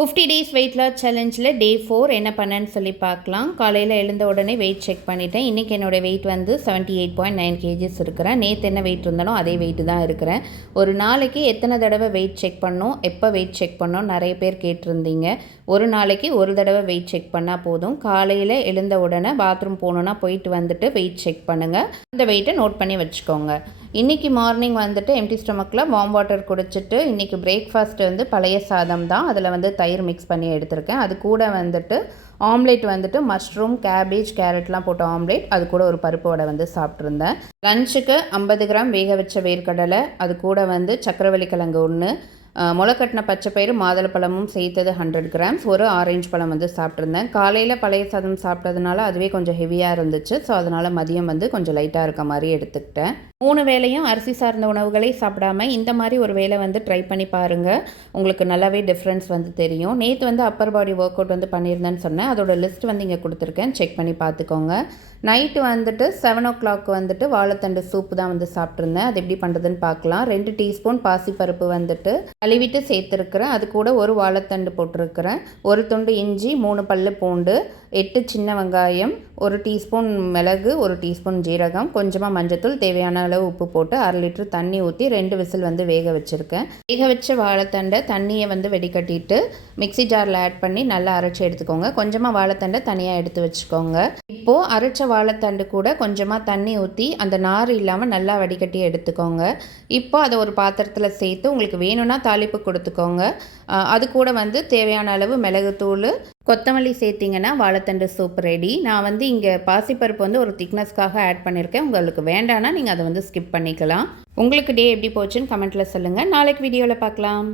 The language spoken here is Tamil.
50 டேஸ் வெயிட் லாஸ் சேலஞ்சில் டே 4 என்ன பண்ணேன்னு சொல்லி பார்க்கலாம். காலையில் எழுந்த உடனே வெயிட் செக் பண்ணிட்டேன். இன்றைக்கி என்னோடய வெயிட் வந்து 78.9 கேஜிஸ் இருக்கிறேன். நேற்று என்ன வெயிட் இருந்தானோ அதே வெயிட்டு தான் இருக்கிறேன். ஒரு நாளைக்கு எத்தனை தடவை வெயிட் செக் பண்ணோம், எப்போ வெயிட் செக் பண்ணோம் நிறைய பேர் கேட்டிருந்தீங்க. ஒரு நாளைக்கு ஒரு தடவை வெயிட் செக் பண்ணால் போதும். காலையில் எழுந்த உடனே பாத்ரூம் போகணுன்னா போயிட்டு வந்துட்டு வெயிட் செக் பண்ணுங்கள். அந்த வெயிட்டை நோட் பண்ணி வச்சுக்கோங்க. இன்றைக்கி மார்னிங் வந்துட்டு எம்டி ஸ்டொமக்கில் வார்ம் வாட்டர் குடிச்சிட்டு இன்றைக்கி பிரேக்ஃபாஸ்ட் வந்து பழைய சாதம் தான். அதில் வந்து தயிர் மிக்ஸ் பண்ணி எடுத்திருக்கேன். அது கூட வந்துட்டு ஆம்லேட் வந்துட்டு மஷ்ரூம், கேபேஜ், கேரட்லாம் போட்டு ஆம்லேட், அது கூட ஒரு பருப்பு வடை வந்து சாப்பிட்ருந்தேன். லஞ்சுக்கு 50 கிராம் வேக வச்ச வேர்க்கடலை, அது கூட வந்து சக்கரவள்ளி கிழங்கு 1, முளைக்கட்டின பச்சைப்பயிறு மாதுளப்பழமும் சேர்த்தது 100 கிராம்ஸ், ஒரு ஆரஞ்சு பழம் வந்து சாப்பிட்ருந்தேன். காலையில் பழைய சாதம் சாப்பிட்டதுனால அதுவே கொஞ்சம் ஹெவியாக இருந்துச்சு. ஸோ அதனால் மதியம் வந்து கொஞ்சம் லைட்டாக இருக்க மாதிரி எடுத்துக்கிட்டேன். 3 வேளையும் அரிசி சார்ந்த உணவுகளை சாப்பிடாமல் இந்த மாதிரி ஒரு வேளை வந்து ட்ரை பண்ணி பாருங்கள். உங்களுக்கு நல்லாவே டிஃப்ரென்ஸ் வந்து தெரியும். நேற்று வந்து அப்பர் பாடி ஒர்க் அவுட் வந்து பண்ணியிருந்தேன்னு சொன்னேன். அதோட லிஸ்ட் வந்து இங்கே கொடுத்துருக்கேன், செக் பண்ணி பார்த்துக்கோங்க. நைட்டு வந்துட்டு 7 o'clock வந்துட்டு வாழைத்தண்டு சூப்பு தான் வந்து சாப்பிட்ருந்தேன். அது எப்படி பண்ணுறதுன்னு பார்க்கலாம். 2 டீஸ்பூன் பாசிப்பருப்பு வந்துட்டு கழுவிட்டு சேர்த்துருக்குறேன். அது கூட ஒரு வாழைத்தண்டு போட்டிருக்கிறேன். 1 துண்டு இஞ்சி, 3 பல்லு பூண்டு, 8 சின்ன வெங்காயம், 1 டீஸ்பூன் மிளகு, 1 டீஸ்பூன் ஜீரகம், கொஞ்சமாக மஞ்சத்தூள், தேவையான அளவு உப்பு போட்டு 1/2 லிட்டர் தண்ணி ஊற்றி 2 விசில் வந்து வேக வச்சுருக்கேன். வேக வச்ச வாழைத்தண்டை தண்ணியை வந்து வெடிக்கட்டிட்டு மிக்சி ஜாரில் ஆட் பண்ணி நல்லா அரைச்சி எடுத்துக்கோங்க. கொஞ்சமாக வாழைத்தண்டை தனியாக எடுத்து வச்சுக்கோங்க. இப்போது அரைச்ச வாழைத்தண்டு கூட கொஞ்சமாக தண்ணி ஊற்றி அந்த நார் இல்லாமல் நல்லா வடிகட்டி எடுத்துக்கோங்க. இப்போ அதை ஒரு பாத்திரத்தில் சேர்த்து உங்களுக்கு வேணும்னா தாளிப்பு கொடுத்துக்கோங்க. அது கூட வந்து தேவையான அளவு மிளகுத்தூள், கொத்தமல்லி சேர்த்திங்கன்னா வாழைத்தண்டு சூப் ரெடி. நான் வந்து இங்கே பாசிப்பருப்பு வந்து ஒரு திக்னஸ்க்காக ஆட் பண்ணியிருக்கேன். உங்களுக்கு வேண்டான்னா நீங்கள் அதை வந்து ஸ்கிப் பண்ணிக்கலாம். உங்களுக்கு டே எப்படி போச்சுன்னு கமெண்ட்டில் சொல்லுங்கள். நாளைக்கு வீடியோவில் பார்க்கலாம்.